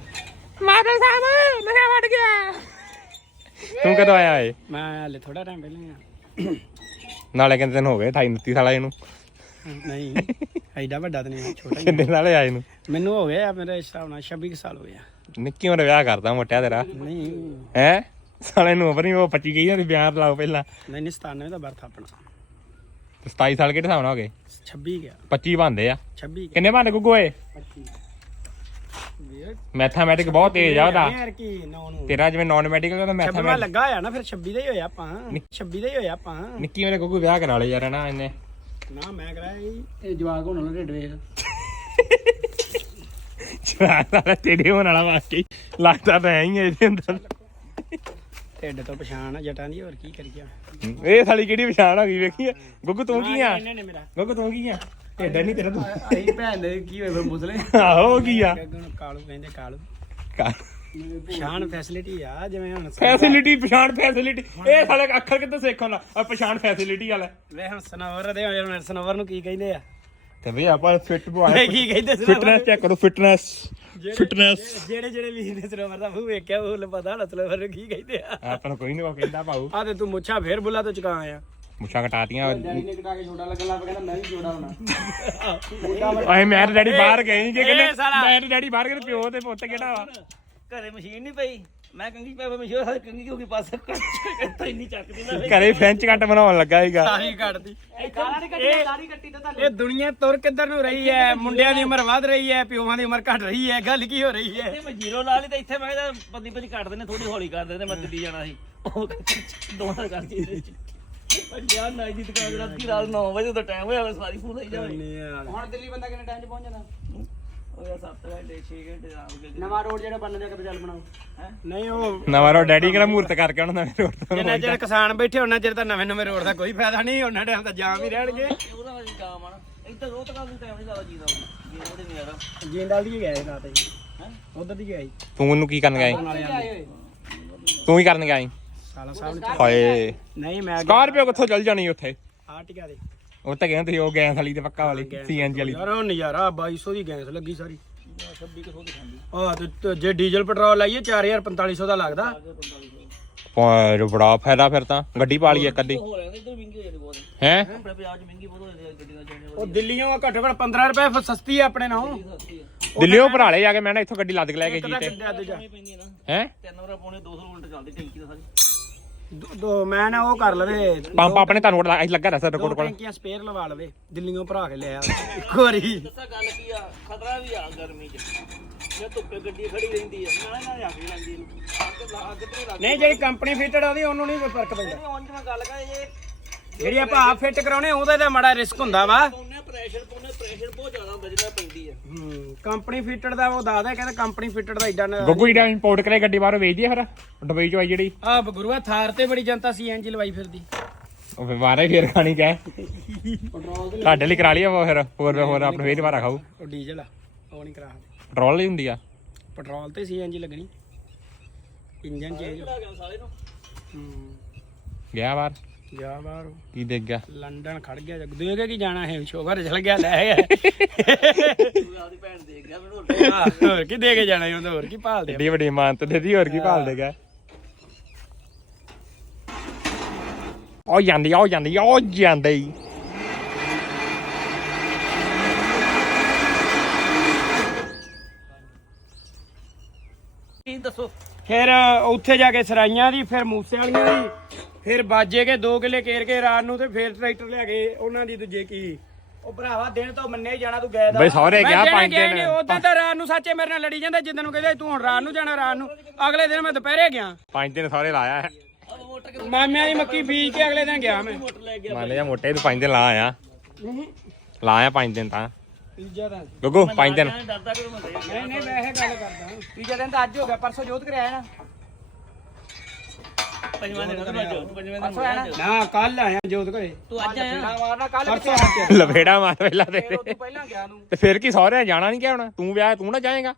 ਬਾਦਲ ਸਾਹਿਬ ਨਸ਼ਾ ਵੱਧ ਗਿਆ। ਤੂੰ ਕਦੋਂ ਆਇਆ ਏ? ਮੈਂ ਹਲੇ ਥੋੜਾ ਟਾਈਮ ਪਹਿਲਾਂ ਆ। ਨਾਲੇ ਕਹਿੰਦੇ ਦਿਨ ਹੋ ਗਏ 28 29 ਸਾਲਾਂ ਇਹਨੂੰ ਨਹੀਂ ਐਡਾ ਵੱਡਾ ਤਾਂ ਨਹੀਂ ਛੋਟਾ ਹੀ ਕਿੰਨੇ ਨਾਲੇ ਆਏ ਨੂੰ। ਮੈਨੂੰ ਹੋ ਗਿਆ ਮੇਰੇ ਹਿਸਾਬ ਨਾਲ 26 ਕੁ ਸਾਲ ਹੋ ਗਿਆ। ਨਿੱਕੀ ਉਮਰ ਵਿਆਹ ਕਰਦਾ ਮੋਟਿਆ ਤੇਰਾ। ਨਹੀਂ। ਹੈ? ਸਾਲੇ ਨੂੰ ਉਮਰ ਨਹੀਂ ਉਹ 25 ਗਈ ਜਾਂਦੀ ਬਿਆਨ ਲਾਓ ਪਹਿਲਾਂ। ਨਹੀਂ ਨਹੀਂ 97 ਦਾ ਬਰਥ ਆਪਣਾ। ਤੇ 27 ਸਾਲ ਕਿਹੜੇ ਹਿਸਾਬ ਨਾਲ ਹੋ ਗਏ? 26 ਗਿਆ। 25 ਬੰਦੇ ਆ। 26 ਗਿਆ। ਕਿੰਨੇ ਬੰਦੇ ਗੁੱਗੂ ਓਏ? 25 ਵੀਰ ਮੈਥਮੈਟਿਕ ਬਹੁਤ ਤੇਜ਼ ਆ ਉਹਦਾ। ਯਾਰ ਕੀ ਨੌ ਨੂੰ। ਤੇਰਾ ਜਿਵੇਂ ਨਾਨ ਮੈਡੀਕਲ ਦਾ 26 ਮੈਂ ਮੈਥਮੈਟਿਕ ਲੱਗਾ ਹੋਇਆ ਨਾ ਫਿਰ 26 ਦਾ ਹੀ ਹੋਇਆ ਆਪਾਂ। 26 ਦਾ ਹੀ ਹੋਇਆ ਆਪਾਂ। ਨਿੱਕੀ ਮੇਰੇ ਗੁੱਗੂ ਵਿਆਹ ਕਰਾ ਲਏ ਯਾਰ ਨਾ ਇਹਨੇ। ਨਾ ਮੈਂ ਕਰਾਇਆ। ਇਹ ਜਵਾਕ ਹੋਣ ਵਾਲਾ ਢਿੱਡ ਵੇਖ। ਤੇਰੇ ਹੋਣ ਵਾਲਾ ਵਾਕਈ। ਲੱਗਦਾ ਐ ਹੀ ਆ ਇਹਦੇ ਅੰਦਰ। ਢਿੱਡ ਤੋਂ ਪਛਾਣ ਆ ਜਟਾਂ ਦੀ ਹੋਰ ਕੀ ਕਰੀਏ ਇਹ ਸਾਲੀ ਕਿਹੜੀ ਪਛਾਣ ਹੋ ਗਈ ਵੇਖੀ ਗੁੱਗੂ ਤੂੰ ਕੀ ਆ? ਇਹਨੇ ਨੇ ਮੇਰਾ। ਗੁੱਗੂ ਤੂੰ ਕੀ ਆ? ਢਿੱਡ ਨਹੀਂ ਤੇਰਾ ਤੂੰ। ਅਹੀਂ ਭੈਣ ਦੇ ਕੀ ਹੋਏ ਫਿਰ ਮੁਸਲੇ ਆਹੋ ਕੀ ਆ? ਗੱਗੂ ਨੂੰ ਕਾਲੂ ਕਹਿੰਦੇ ਕਾਲੂ। ਪਛਾਣ ਫੈਸਿਲਿਟੀ ਆ ਜਿਵੇਂ ਹੁਣ ਫੈਸਿਲਿਟੀ ਪਛਾਣ ਫੈਸਿਲਿਟੀ ਇਹ ਸਾਲੇ ਅੱਖਰ ਕਿੱਥੇ ਆ ਪਛਾਣ ਫੈਸਿਲਿਟੀ ਵਾਲਾ। ਵੇ ਹੁਣ ਸਨੋਵਰ ਦੇ ਹੁਣ ਸਨੋਵਰ ਨੂੰ ਕੀ ਕਹਿੰਦੇ ਆ? ਤੇ ਵੀ ਆਪਾਂ ਫਿੱਟ ਬੁਆਏ ਕੀ ਕਹਿੰਦੇ ਸਨੋਵਰ ਫਿਟਨੈਸ ਚੈੱਕ ਕਰੋ ਫਿਟਨੈਸ ਫਿਟਨੈਸ ਜਿਹੜੇ ਜਿਹੜੇ ਵੀਰ ਨੇ ਸਨੋਵਰ ਦਾ ਮੂੰਹ ਵੇਖਿਆ ਉਹ ਪਤਾ ਹੁਣ ਸਨੋਵਰ ਨੂੰ ਕੀ ਕਹਿੰਦੇ ਆ। ਆਪਾਂ ਨੂੰ ਕੋਈ ਨਹੀਂ ਕਹਿੰਦਾ ਭਾਊ। ਆ ਤੇ ਤੂੰ ਮੁੱਛਾਂ ਫੇਰ ਬੁੱਲਾ ਤੋਂ ਚੁਕਾ ਆਇਆ। ਮੁੱਛਾਂ ਕਟਾਤੀਆਂ। ਡੈਡੀ ਨੇ ਕਟਾ ਕੇ ਛੋਟਾ ਲੱਗਣ ਲੱਗ ਪਿਆ ਕਹਿੰਦਾ ਮੈਂ ਵੀ ਛੋਟਾ ਹੋਣਾ। ਅਸੀਂ ਮੈਂ ਤੇ ਡੈਡੀ ਬਾਹਰ ਗਏ ਨਹੀਂ ਕਿ ਕਹਿੰਦੇ ਮੈਂ ਤੇ ਡੈਡੀ ਬਾਹਰ ਗਏ ਪਿਓ ਤੇ ਪੁੱਤ ਕਿਹੜਾ ਵਾ? ਘਰੇ ਮਸ਼ੀਨ ਨਹੀਂ ਪਈ? ਮੈਂ ਕੰਗੀ ਪੈ ਮਸ਼ੀਨ ਸਾਰੇ ਕੰਗੀ ਕਿਉਂ ਕਿ ਪਾਸੇ ਕੱਟ ਇੰਨੀ ਚੱਕਦੀ ਨਾ ਘਰੇ ਫ੍ਰੈਂਚ ਕੱਟ ਬਣਾਉਣ ਲੱਗਾ ਸੀਗਾ। ਸਾਰੀ ਕੱਢਦੀ ਦਾੜੀ ਕੱਟੀ ਤਾਂ ਤੁਹਾਨੂੰ ਇਹ ਦੁਨੀਆ ਤੁਰ ਕਿੱਧਰ ਨੂੰ ਰਹੀ ਹੈ? ਮੁੰਡਿਆਂ ਦੀ ਉਮਰ ਵੱਧ ਰਹੀ ਹੈ ਪਿਓਾਂ ਦੀ ਉਮਰ ਘਟ ਰਹੀ ਹੈ ਗੱਲ ਕੀ ਹੋ ਰਹੀ ਹੈ? ਇਹ ਮੈਂ ਜ਼ੀਰੋ ਲਾ ਲਈ ਤੇ ਇੱਥੇ ਮੈਂ ਕਿਹਾ ਬੰਦੀ ਬੰਦੀ ਕੱਟ ਦਿੰਦੇ ਥੋੜੀ ਹੌਲੀ ਕਰ ਦਿੰਦੇ ਮੈਂ ਦਿੱਲੀ ਜਾਣਾ ਸੀ। ਉਹ ਦੋਵਾਂ ਕਰ ਜੀ ਪੰਜਾਹ ਨਾਈ ਦੀ ਦੁਕਾਨ ਰਾਤੀ ਰਾਤ 9 ਵਜੇ ਦਾ ਟਾਈਮ ਹੋਇਆ ਸਾਰੀ ਫੂਲ ਆਈ ਜਾਵੇ। ਹੁਣ ਦਿੱਲੀ ਬੰਦਾ ਕਿੰਨੇ ਟਾਈਮ 'ਚ ਪਹੁੰਚ ਜਾਂਦਾ ਉਹ ਯਾਰ 7 ਘੰਟੇ 6 ਘੰਟੇ ਆਰਾਮ ਕਰ ਨਵਾਂ ਰੋਡ ਜਿਹੜਾ ਬਣਨ ਦਿਆ ਕਦੇ ਚੱਲ ਬਣਾਓ? ਹੈਂ? ਨਹੀਂ ਉਹ ਨਵਾਂ ਰੋ ਡੈਡੀ ਕਿਹੜਾ ਮੂਰਤ ਕਰਕੇ ਉਹਨਾਂ ਨਵੇਂ ਰੋਡ ਤੋਂ? ਜਿੰਨਾ ਚਿਰ ਕਿਸਾਨ ਬੈਠੇ ਉਹਨਾਂ ਚਿਰ ਤਾਂ ਨਵੇਂ ਨਵੇਂ ਰੋਡ ਦਾ ਕੋਈ ਫਾਇਦਾ ਨਹੀਂ ਉਹਨਾਂ ਟਾਈਮ ਤਾਂ ਜਾਮ ਹੀ ਰਹਿਣਗੇ। ਉਹਦਾ ਕੰਮ ਆਣਾ ਇੱਧਰ ਰੋਤ ਕਾਲ ਦੀ ਟਾਈਮ ਨਹੀਂ ਜ਼ਿਆਦਾ ਜੀਦਾ ਜੀ ਨਹੀਂ ਯਾਰ ਜਿੰਦਾਲ ਦੀ ਗਿਆ ਇਹ ਰਾਤ ਹੀ? ਉਧਰ ਦੀ ਗਿਆ ਸੀ। ਤੂੰ ਉਹਨੂੰ ਕੀ ਕਰਨ ਗਿਆ ਸੀ? ਤੂੰ ਹੀ ਕਰਨ ਗਿਆ ਸੀ? ਸਾਲਾ ਸਾਹਿਬ ਨੂੰ ਹਾਏ। ਨਹੀਂ ਮੈਂ ਸਕਾਰਪੀਓ ਕਿੱਥੋਂ ਚੱਲ ਜਾਣੀ ਉੱਥੇ? ਆਰਟਿਕਾ ਦੇ। ਉਹ ਤਾਂ ਕਹਿੰਦੇ ਤੁਸੀਂ ਉਹ ਗੈਸ ਵਾਲੀ ਤੇ ਪੱਕਾ ਵਾਲੀ ਸੀਐਨਜੀ ਵਾਲੀ। ਯਾਰ ਉਹ ਨਜ਼ਾਰਾ 2200 ਦੀ ਗੈਸ ਲੱਗੀ ਸਾਰੀ। 26 ਆ ਤੇ ਜੇ ਡੀਜ਼ਲ ਪੈਟਰੋਲ ਲਾਈਏ 4500 ਦਾ ਲੱਗਦਾ। ਪਰ ਬੜਾ ਫਾਇਦਾ ਫਿਰ ਤਾਂ ਗੱਡੀ ਪਾ ਲਈ ਇੱਕ ਅੱਧੀ। ਹੋ ਰਿਹਾ ਇੱਧਰ ਮਹਿੰਗੀ ਹੋ ਜਾਂਦੀ ਬਹੁਤ। ਹੈ? ਆਪਣੇ ਪੰਜਾਬ 'ਚ ਮਹਿੰਗੀ ਬਹੁਤ ਹੋ ਜਾਂਦੀ ਹੈ ਗੱਡੀਆਂ ਚੱਲਣੀਆਂ ਉਹ ਦਿੱਲੀੋਂ ਘੱਟੋ ਘੱਟ 15 ਰੁਪਏ ਫਿਰ ਸਸਤੀ ਆ ਆਪਣੇ ਨਾਲੋਂ। ਸਸਤੀ ਆ ਦਿੱਲੀੋਂ ਭਰਾਲੇ ਜਾ ਕੇ ਮੈਂ ਨਾ ਇੱਥੋਂ ਗੱਡੀ ਲੱਦ ਕੇ ਲੈ ਕੇ ਜੀ ਤੇ ਪੈਂਦੀ ਹੈ ਨਾ ਹੈ ਤਿੰਨ ਵਾਰ ਪੌਣੇ 200 ਉਲਟ ਚੱਲਦੀ ਟੈਂਕੀ ਦਾ ਸਾਰੀ। ਦੋ- ਦੋ ਮੈਂ ਨਾ ਉਹ ਕਰ ਲਵੇ। ਪੰਪ ਆਪਣੇ ਤੁਹਾਨੂੰ ਕੋਲ ਲੱਗਾ ਦੋ ਕੋਲ ਕੋਲ। ਟੈਂਕੀਆਂ ਸਪੇਅਰ ਲਵਾ ਲਵੇ ਦਿੱਲੀੋਂ ਭਰਾ ਕੇ ਲਿਆ। ਇੱਕ ਵਾਰੀ। ਦੱਸਾਂ ਗੱਲ ਕੀ ਆ ਖਤਰਾ ਵੀ ਆ ਗਰਮੀ 'ਚ। ਜੇ ਧੁੱਪੇ ਗੱਡੀ ਖੜੀ ਰਹਿੰਦੀ ਆ ਨਾਲੇ ਨਾਲੇ ਅੱਗ ਵੀ ਲੱਗਦੀ ਇਹਨੂੰ ਅੱਗ ਲਾ- ਅੱਗ ਤੇ ਲੱਗ ਨਹੀਂ ਜਿਹੜੀ ਕੰਪਨੀ ਫਿਟਡ ਆਉਂਦੀ ਉਹਨੂੰ ਨਹੀਂ ਕੋਈ ਫ਼ਰਕ ਪੈਂਦਾ। ਨਹੀਂ ਉਂਝ ਮੈਂ ਗੱਲ ਕਰਾਂ ਜੇ ਜਿਹੜੀ ਆਪਾਂ ਆਪ ਫਿੱਟ ਕਰਾਉਣੇ ਉਹਦਾ ਤਾਂ ਮਾੜਾ ਰਿਸਕ ਹੁੰਦਾ ਵਾ। ਪਾਉਨੇ ਪ੍ਰੈਸ਼ਰ ਪਾਉਨੇ ਪ੍ਰੈਸ਼ਰ ਬਹੁਤ ਜ਼ਿਆਦਾ ਹੁੰਦਾ ਜਿਹਨਾਂ ਪੈਂਦੀ ਆ। ਹੂੰ ਕੰਪਨੀ ਫਿਟਡ ਦਾ ਉਹ ਦੱਸਦਾ ਕਹਿੰਦਾ ਕੰਪਨੀ ਫਿਟਡ ਦਾ ਏਡਾ ਨਾ ਗੱਗੂ ਜਿਹੜਾ ਇੰਪੋਰਟ ਕਰੇ ਗੱਡੀ ਬਾਹਰੋਂ ਵੇਚਦੀ ਆ ਫਿਰ ਦੁਬਈ ਚੋਂ ਆਈ ਜਿਹੜੀ। ਆ ਗੁਰੂਆ ਥਾਰ ਤੇ ਬੜੀ ਜਨਤਾ ਸੀਐਨਜੀ ਲਵਾਈ ਫਿਰਦੀ। ਉਹ ਫਿਰ ਬਾਹਰ ਹੀ ਫੇਰ ਖਾਣੀ ਕਹਿ। ਪੈਟਰੋਲ ਤੇ ਤੁਹਾਡੇ ਲਈ ਕਰਾ ਲਈ ਆ ਉਹ ਫਿਰ ਹੋਰ ਹੋਰ ਆਪਣੇ ਫੇਰ ਬਾਰਾ ਖਾਊ। ਉਹ ਡੀਜ਼ਲ ਆ ਉਹ ਨਹੀਂ ਕਰਾ ਸਕਦੇ। ਪੈਟਰੋਲ ਲਈ ਹੁੰਦੀ ਆ। ਪੈਟਰੋਲ ਤੇ ਸੀਐਨਜੀ ਲੱਗਣੀ। ਇੰਜਨ ਚੇਂਜ ਆ ਗਿਆ ਸਾਲੇ ਨੂੰ। ਹੂੰ। ਗਿਆ ਬਾਹਰ। ਜਾ ਬਾਹਰ ਉਹ। ਕੀ ਦੇਖ ਗਿਆ? ਲੰਡਨ ਖੜ ਗਿਆ। ਜਗ ਦੇਗੇ ਕੀ ਜਾਣਾ ਹੈ ਸ਼ੋਗਰ ਚਲ ਗਿਆ ਲੈ ਗਿਆ ਤੂੰ ਆਪਦੀ ਭੈਣ ਦੇਖ ਗਿਆ ਮੈਨੂੰ ਹਾਂ, ਹੋਰ ਕੀ ਦੇ ਕੇ ਜਾਣਾ ਸੀ? ਉਹਦਾ ਹੋਰ ਕੀ ਭਾਲਦੇ ਆ? ਏਡੀ ਵੱਡੀ ਇਮਾਨਤ ਦੇ ਦੀ ਹੋਰ ਕੀ ਭਾਲ ਦੇਗਾ ਉਹ ਜਾਂਦੀ ਆ ਉਹ ਜਾਂਦੀ ਆ ਉਹ ਜਾਂਦੀ। ਕੀ ਦੱਸੋ। ਫਿਰ ਉੱਥੇ ਜਾ ਕੇ ਸਰਾਈਆਂ ਦੀ ਫਿਰ ਮੂਸੇ ਵਾਲੀਆਂ ਦੀ। ਫਿਰ ਬਾਜੇ ਕੇ 2 ਕਿਲੇ ਕੇਰ ਕੇ ਰਾਤ ਨੂੰ ਤੇ ਫਿਰ ਟਰੈਕਟਰ ਲਿਆ ਕੇ ਉਹਨਾਂ ਦੀ ਦੂਜੇ ਕੀ? ਉਹ ਭਰਾਵਾ ਦਿਨ ਤੋਂ ਮੰਨੇ ਹੀ ਜਾਣਾ ਤੂੰ ਗਏ ਦਾ ਬਈ ਸਹੁਰੇ ਗਿਆ ਪੰਜ ਦਿਨ। ਉਦੋਂ ਤਾਂ ਰਾਤ ਨੂੰ ਸੱਚੇ ਮੇਰੇ ਨਾਲ ਲੜੀ ਜਾਂਦਾ ਜਿੱਦਣ ਨੂੰ ਕਹਿੰਦੇ ਤੂੰ ਹੁਣ ਰਾਤ ਨੂੰ ਜਾਣਾ ਰਾਤ ਨੂੰ। ਅਗਲੇ ਦਿਨ ਮੈਂ ਦੁਪਹਿਰੇ ਗਿਆ। ਪੰਜ ਦਿਨ ਸਾਰੇ ਲਾਇਆ ਮਾਮਿਆਂ ਦੀ ਮੱਕੀ ਬੀਜ ਕੇ ਅਗਲੇ ਦਿਨ ਗਿਆ ਮੈਂ। ਮੰਨ ਲਿਆ ਮੋਟੇ ਤੂੰ 5 ਦਿਨ ਲਾ ਆਇਆ। ਲਾ ਆਇਆ 5 ਦਿਨ ਤਾਂ। ਤੀਜਾ ਦਿਨ ਗੁੱਗੂ 5 ਦਿਨ। ਡਰਦਾ ਕਿ ਮੈਂ ਨਹੀਂ ਨਹੀਂ ਮੈਂ ਇਹ ਗੱਲ ਕਰਦਾ। ਤੀਜਾ ਦਿਨ ਤਾਂ ਅੱਜ ਹੋ ਗਿਆ ਪਰਸੋਂ ਜੋਤ ਕਰਿਆ ਨਾ। ਪੰਜਵਾਂ ਦਿਨ ਉਹਨੂੰ ਅੱਜ ਪੰਜਵਾਂ ਦਿਨ ਨਾ? ਕੱਲ ਆਇਆ ਜੋਤ ਘਰੇ। ਤੂੰ ਅੱਜ ਆਇਆ? ਮਾਰਨਾ ਕੱਲ ਪਰਸੋਂ ਆ ਲਵੇੜਾ ਮਾਰ ਪਹਿਲਾਂ ਤੇ। ਤੂੰ ਪਹਿਲਾਂ ਗਿਆ ਨੂੰ। ਤੇ ਫਿਰ ਕੀ ਸਹੁਰੇ ਜਾਣਾ ਨਹੀਂ ਕਿਹਾ ਹੁਣ? ਤੂੰ ਵਿਆਹ ਤੂੰ ਨਾ ਜਾਏਗਾ।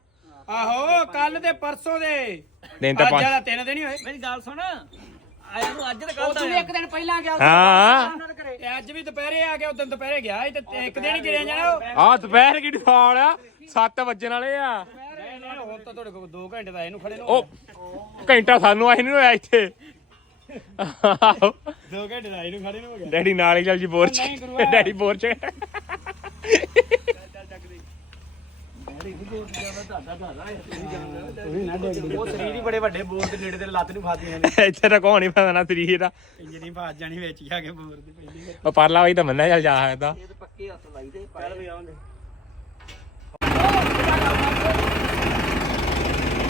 ਆਹੋ ਕੱਲ ਤੇ ਪਰਸੋਂ ਦੇ। ਦਿਨ ਤਾਂ ਅੱਜ ਪੰਜ। ਦਾ ਤਿੰਨ ਦਿਨ ਹੀ ਹੋਏ। ਮੇਰੀ ਗੱਲ ਸੁਣ। ਆਇਆ ਨੂੰ ਅੱਜ ਤੇ ਕੱਲ ਉਹ ਤੂੰ ਵੀ ਇੱਕ ਦਿਨ ਪਹਿਲਾਂ ਗਿਆ ਹਾਂ। ਤੇ ਅੱਜ ਵੀ ਦੁਪਹਿਰੇ ਆ ਗਿਆ ਉਦੋਂ ਦੁਪਹਿਰੇ ਗਿਆ ਸੀ ਤੇ ਇੱਕ ਦਿਨ ਹੀ ਗਿਰਿਆ ਜਾਣਾ ਉਹ। ਆ ਦੁਪਹਿਰ ਕੀ ਫਾਲ ਆ? 7 ਵੱਜਣ ਵਾਲੇ ਆ। ਨਹੀਂ ਨਹੀਂ ਹੁਣ ਤਾਂ ਤੁਹਾਡੇ ਕੋਲ 2 ਘੰਟੇ ਦਾ ਇਹਨੂੰ ਖੜੇ ਨੂੰ। ਉਹ ਘੰਟਾ ਸਾਨੂੰ ਆਈ ਨਹੀਂ ਹੋਇਆ ਇੱਥੇ। 2 ਘੰਟੇ ਦਾ ਇਹਨੂੰ ਖੜੇ ਨੂੰ ਹੋ ਗਿਆ। ਡੈਡੀ ਨਾਲ ਹੀ ਚੱਲ ਜੀ ਬੋਰ ਚ। ਨਹੀਂ ਗੁਰੂਆ। ਡੈਡੀ ਬੋਰ ਚ। ਉਹ ਸਰੀਰ ਹੀ ਬੜੇ ਵੱਡੇ ਬੋਰ ਦੇ ਨੇੜੇ ਤੇ ਲੱਤ ਨੂੰ ਫਾਦੀਆਂ ਨੇ ਇੱਥੇ ਤਾਂ ਕੋਹ ਨਹੀਂ ਪਤਾ ਸਰੀਰ ਦਾ ਇੰਜਣੀ ਫਾਜ ਜਾਣੀ ਵਿੱਚ ਹੀ ਆ ਕੇ ਬੋਰ ਦੇ ਪਹਿਲੀ ਉਹ ਪਰਲਾ ਹੋਈ ਤਾਂ ਮੰਨਿਆ ਚੱਲ ਜਾ ਸਕਦਾ। ਇਹ ਪੱਕੇ ਹੱਥ ਲਾਈ ਦੇ ਚੱਲ ਵੀ ਆਉਂਦੇ।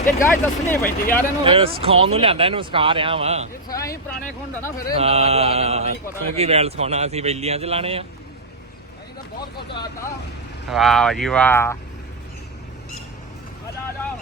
ਤੇ ਗਾਇ ਦੱਸਣੀ ਪੈਂਦੀ ਯਾਰ ਇਹਨੂੰ ਇਹ ਸਿਖਾਉਣ ਨੂੰ ਲਿਆਂਦਾ ਇਹਨੂੰ ਸਿਖਾ ਰਿਹਾ ਵਾਂ। ਸਾਈ ਪੁਰਾਣੇ ਖੁੰਡ ਆ ਨਾ ਫਿਰ ਹਾਂ ਕਿਉਂਕਿ ਵੈਲ ਸਿਖਾਉਣਾ ਅਸੀਂ ਬੈਲੀਆਂ ਚ ਲਾਣੇ ਆ। ਇਹ ਤਾਂ ਬਹੁਤ ਕੁਝ ਆਤਾ ਵਾਹ ਜੀ ਵਾਹ। ਆ ਜਾ ਆ ਜਾ।